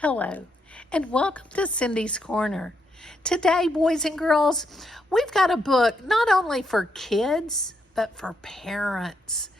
Hello, and welcome to Cindy's Corner. Today, boys and girls, we've got a book not only for kids, but for parents.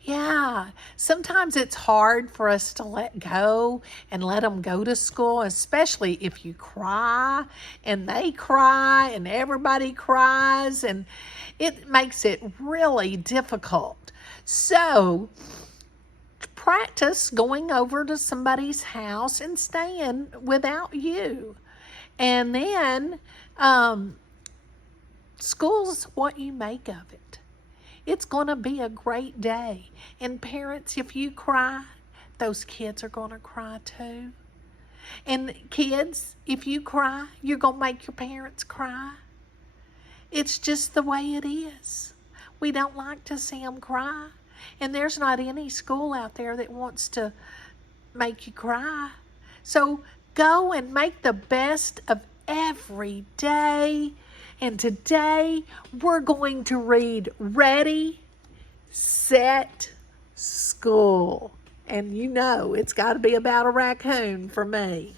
Yeah, sometimes it's hard for us to let go and let them go to school, especially if you cry and they cry and everybody cries, and it makes it really difficult. So, practice going over to somebody's house and staying without you. And then school's what you make of it. It's going to be a great day. And parents, if you cry, those kids are going to cry too. And kids, if you cry, you're going to make your parents cry. It's just the way it is. We don't like to see them cry. And there's not any school out there that wants to make you cry. So go and make the best of every day. And today we're going to read Ready, Set, School. And you know it's got to be about a raccoon for me.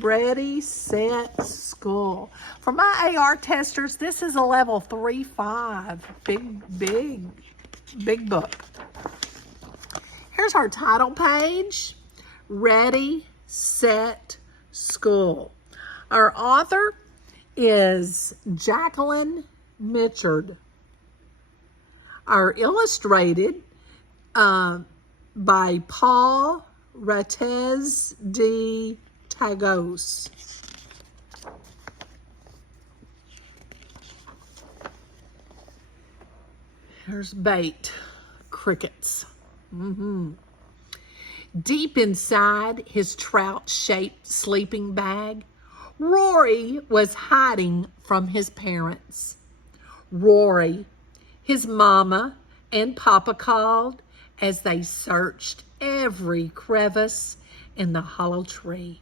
Ready, Set, School. For my AR testers, this is a level 3-5. Big book. Here's our title page. Ready, Set, School. Our author is Jacquelyn Mitchard. Our illustrated by Paul Ratez de Tagos. Here's bait, crickets. Deep inside his trout-shaped sleeping bag, Rory was hiding from his parents. Rory, his mama and papa called as they searched every crevice in the hollow tree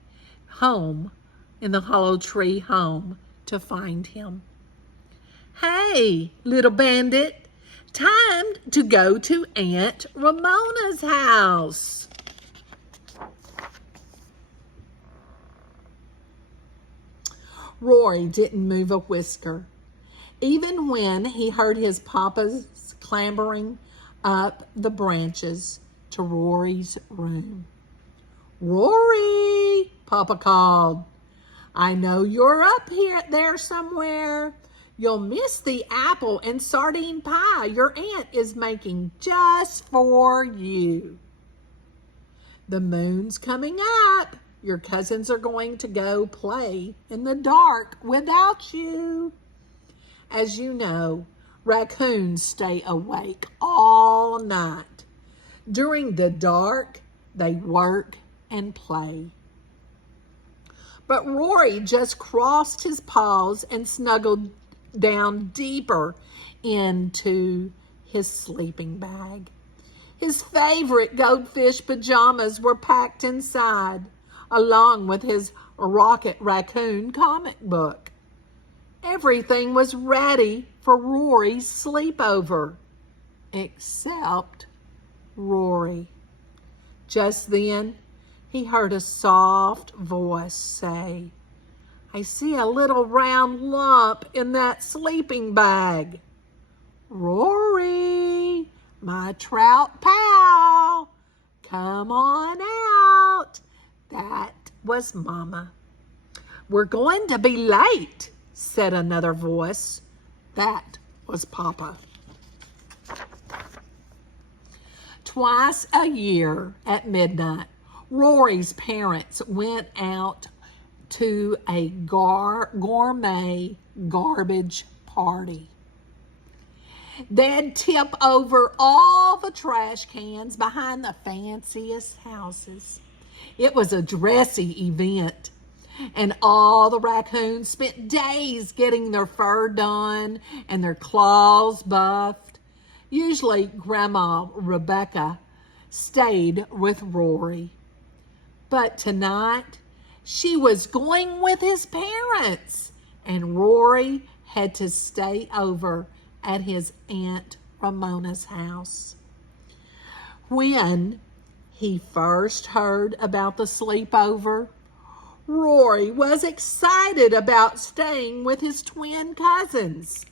home to find him. Hey, little bandit, time to go to Aunt Ramona's house. Rory didn't move a whisker, even when he heard his papa's clambering up the branches to Rory's room. Rory, Papa called. I know you're up there somewhere. You'll miss the apple and sardine pie your aunt is making just for you. The moon's coming up. Your cousins are going to go play in the dark without you. As you know, raccoons stay awake all night. During the dark, they work and play. But Rory just crossed his paws and snuggled down deeper into his sleeping bag. His favorite goldfish pajamas were packed inside, along with his Rocket Raccoon comic book. Everything was ready for Rory's sleepover, except Rory. Just then, he heard a soft voice say, I see a little round lump in that sleeping bag. Rory, my trout pal, come on out. That was Mama. We're going to be late, said another voice. That was Papa. Twice a year at midnight, Rory's parents went out to a gourmet garbage party. They'd tip over all the trash cans behind the fanciest houses. It was a dressy event, and all the raccoons spent days getting their fur done and their claws buffed. Usually, Grandma Rebecca stayed with Rory. But tonight, she was going with his parents, and Rory had to stay over at his Aunt Ramona's house. When he first heard about the sleepover, Rory was excited about staying with his twin cousins,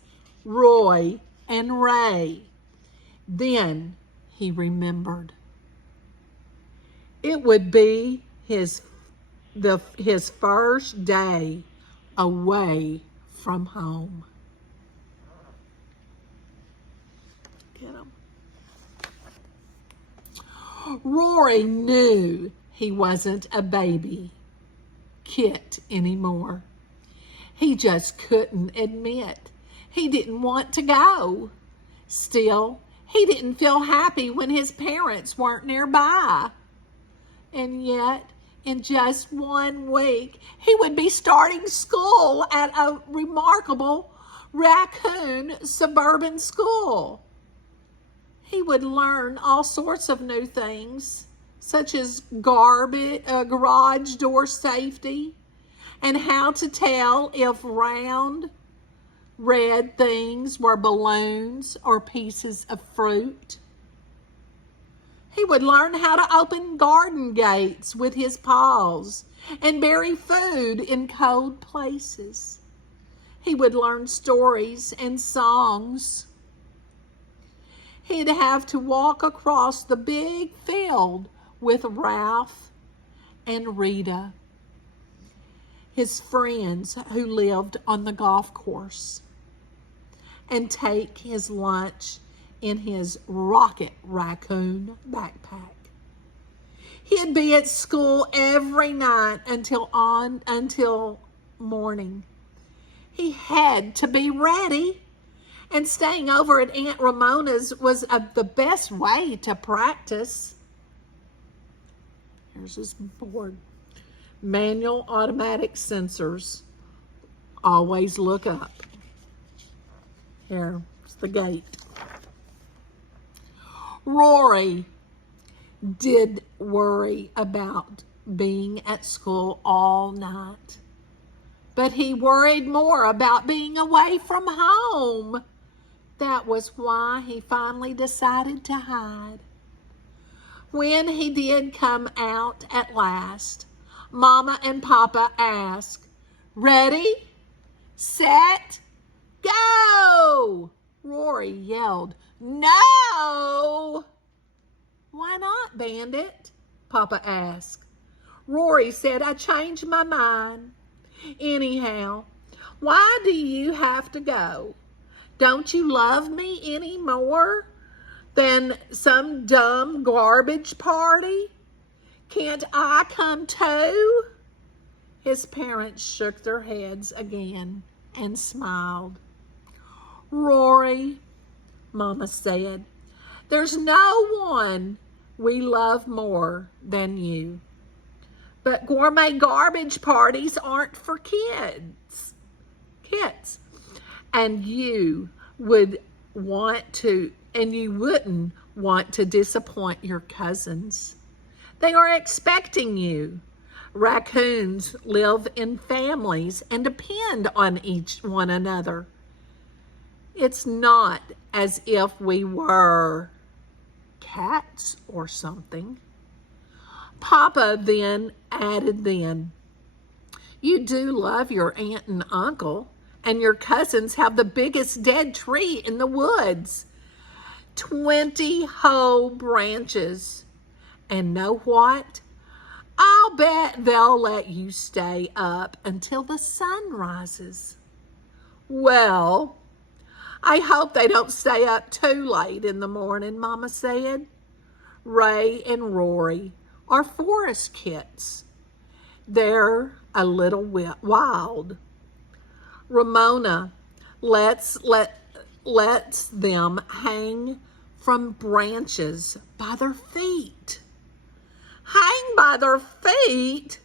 Roy and Ray. Then he remembered. It would be his first day away from home. Get him. Rory knew he wasn't a baby Kit anymore. He just couldn't admit he didn't want to go. Still, he didn't feel happy when his parents weren't nearby. And yet, in just 1 week, he would be starting school at a remarkable raccoon suburban school. He would learn all sorts of new things, such as garage door safety and how to tell if round red things were balloons or pieces of fruit. He would learn how to open garden gates with his paws and bury food in cold places. He would learn stories and songs. He'd have to walk across the big field with Ralph and Rita, his friends who lived on the golf course, and take his lunch in his rocket raccoon backpack. He'd be at school every night until morning. He had to be ready, and staying over at Aunt Ramona's was the best way to practice. Here's his board. Manual automatic sensors. Always look up. Here's the gate. Rory did worry about being at school all night, but he worried more about being away from home. That was why he finally decided to hide. When he did come out at last, Mama and Papa asked, "Ready, set, go!" Rory yelled, "No!" "Why not, Bandit?" Papa asked. Rory said, "I changed my mind. Anyhow, why do you have to go? Don't you love me any more than some dumb garbage party? Can't I come too?" His parents shook their heads again and smiled. "Rory," Mama said, "there's no one we love more than you. But gourmet garbage parties aren't for kids. And you wouldn't want to disappoint your cousins. They are expecting you. Raccoons live in families and depend on one another. It's not as if we were cats or something." Papa then added, "You do love your aunt and uncle, and your cousins have the biggest dead tree in the woods. 20 whole branches. And know what? I'll bet they'll let you stay up until the sun rises." "Well, I hope they don't stay up too late in the morning," Mama said. Ray and Rory are forest kits. They're a little wild. Ramona lets them hang from branches by their feet. Hang by their feet?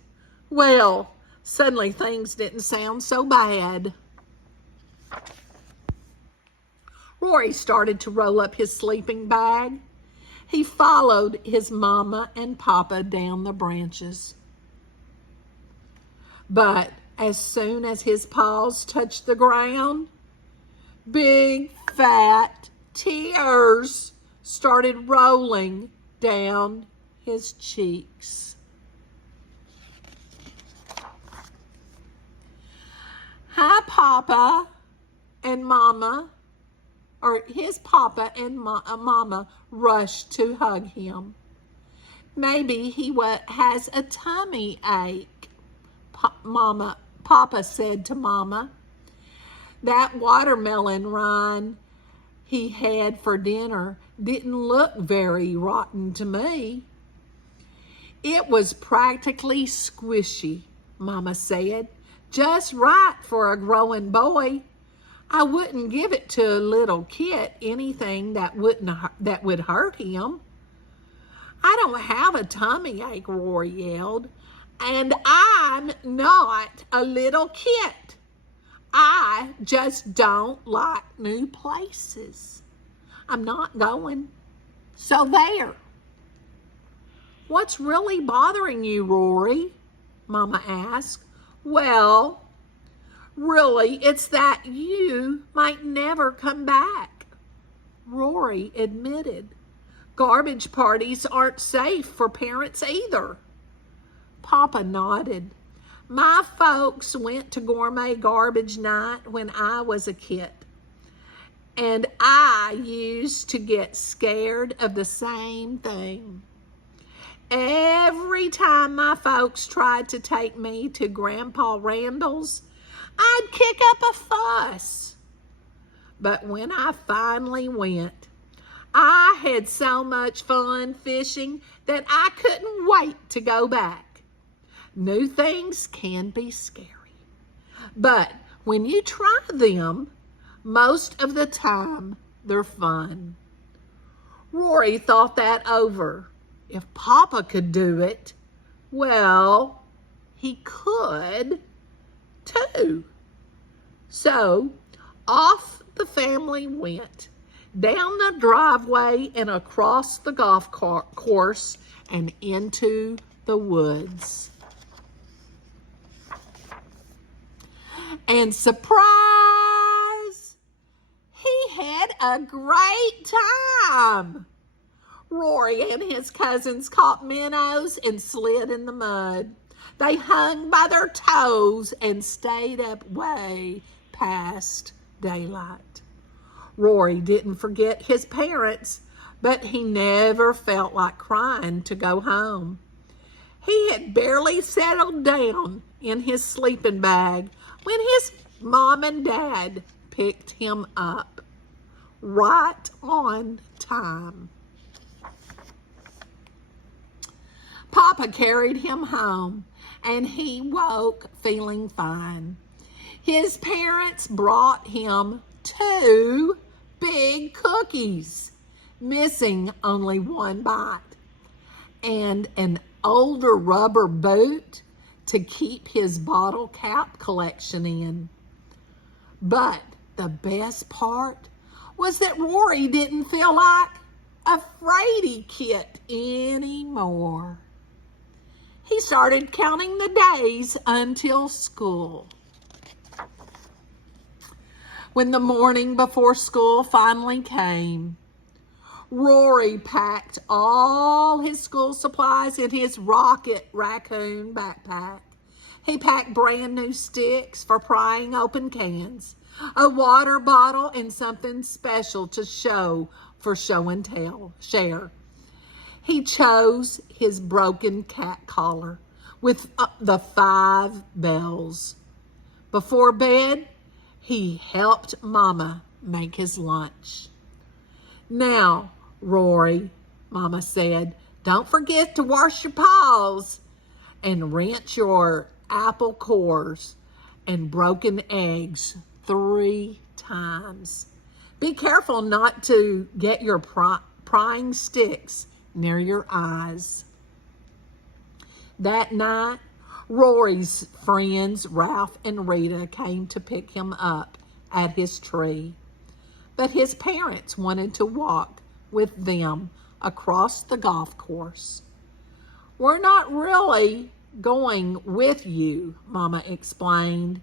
Well, suddenly things didn't sound so bad. Rory started to roll up his sleeping bag. He followed his Mama and Papa down the branches. But as soon as his paws touched the ground, big fat tears started rolling down his cheeks. Hi, Papa and Mama, or his Papa and Mama rushed to hug him. Maybe he has a tummy ache, Papa said to Mama. That watermelon rind he had for dinner didn't look very rotten to me. It was practically squishy, Mama said. Just right for a growing boy. I wouldn't give it to a little kid anything that would hurt him. I don't have a tummy ache, Rory yelled. And I'm not a little kid. I just don't like new places. I'm not going. So there. What's really bothering you, Rory? Mama asked. Well, really, it's that you might never come back, Rory admitted. Garbage parties aren't safe for parents either. Papa nodded. My folks went to gourmet garbage night when I was a kid, and I used to get scared of the same thing. Every time my folks tried to take me to Grandpa Randall's, I'd kick up a fuss. But when I finally went, I had so much fun fishing that I couldn't wait to go back. New things can be scary, but when you try them, most of the time they're fun. Rory thought that over. If Papa could do it, well, he could too. So off the family went, down the driveway and across the golf course and into the woods. And surprise, he had a great time. Rory and his cousins caught minnows and slid in the mud. They hung by their toes and stayed up way past daylight. Rory didn't forget his parents, but he never felt like crying to go home. He had barely settled down in his sleeping bag when his mom and dad picked him up right on time. Papa carried him home, and he woke feeling fine. His parents brought him 2 big cookies, missing only one bite, and an older rubber boot to keep his bottle cap collection in. But the best part was that Rory didn't feel like a fraidy kit anymore. He started counting the days until school. When the morning before school finally came, Rory packed all his school supplies in his rocket raccoon backpack. He packed brand new sticks for prying open cans, a water bottle, and something special to show for show and share. He chose his broken cat collar with the 5 bells. Before bed, he helped Mama make his lunch. Now, Rory, Mama said, don't forget to wash your paws and rinse your apple cores and broken eggs 3 times. Be careful not to get your prying sticks near your eyes. That night, Rory's friends Ralph and Rita came to pick him up at his tree, but his parents wanted to walk with them across the golf course. We're not really going with you, Mama explained.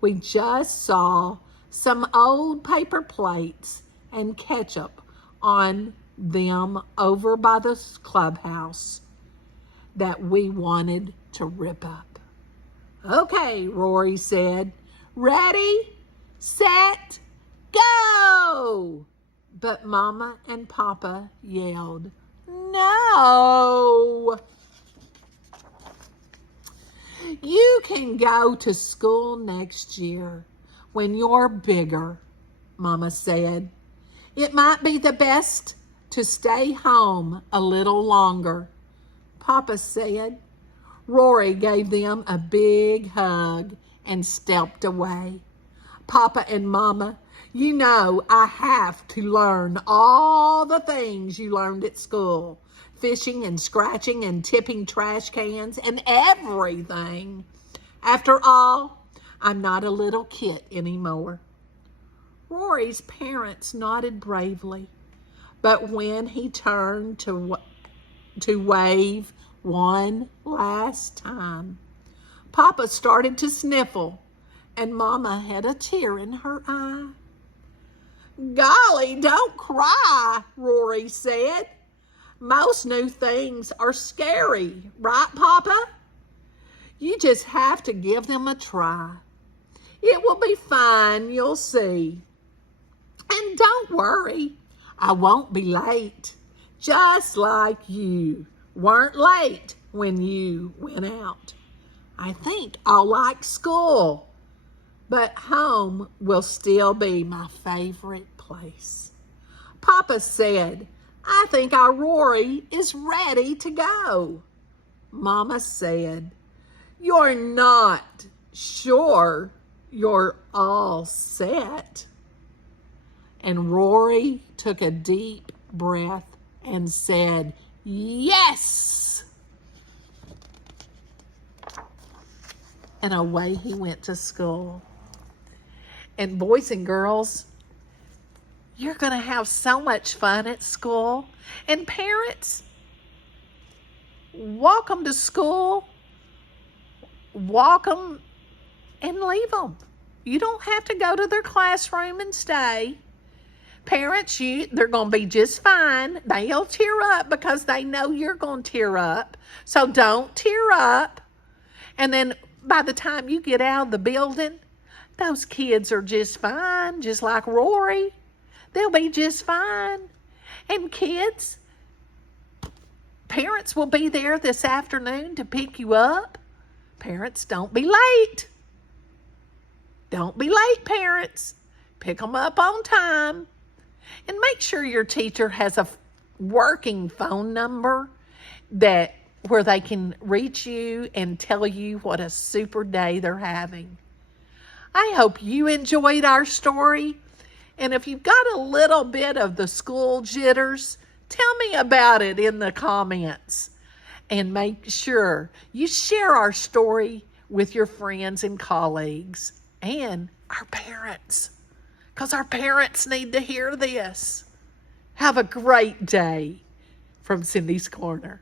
We just saw some old paper plates and ketchup on them over by the clubhouse. that we wanted to rip up. Okay, Rory said. Ready, set, go! But Mama and Papa yelled, no! You can go to school next year when you're bigger, Mama said. It might be the best to stay home a little longer, Papa said. Rory gave them a big hug and stepped away. Papa and Mama, you know I have to learn all the things you learned at school. Fishing and scratching and tipping trash cans and everything. After all, I'm not a little kid anymore. Rory's parents nodded bravely, but when he turned to wave one last time, Papa started to sniffle, and Mama had a tear in her eye. Golly, don't cry, Rory said. Most new things are scary, right, Papa? You just have to give them a try. It will be fine, you'll see. And don't worry, I won't be late, just like you weren't late when you went out. I think I'll like school, but home will still be my favorite place. Papa said, I think our Rory is ready to go. Mama said, you're not sure you're all set? And Rory took a deep breath and said, yes! And away he went to school. And boys and girls, you're going to have so much fun at school. And parents, walk them to school, walk them and leave them. You don't have to go to their classroom and stay. Parents, they're going to be just fine. They'll tear up because they know you're going to tear up. So don't tear up. And then by the time you get out of the building, those kids are just fine, just like Rory. They'll be just fine. And kids, parents will be there this afternoon to pick you up. Parents, don't be late. Don't be late, parents. Pick them up on time. And make sure your teacher has a working phone number where they can reach you and tell you what a super day they're having. I hope you enjoyed our story. And if you've got a little bit of the school jitters, tell me about it in the comments. And make sure you share our story with your friends and colleagues and our parents, because our parents need to hear this. Have a great day from Cindy's Corner.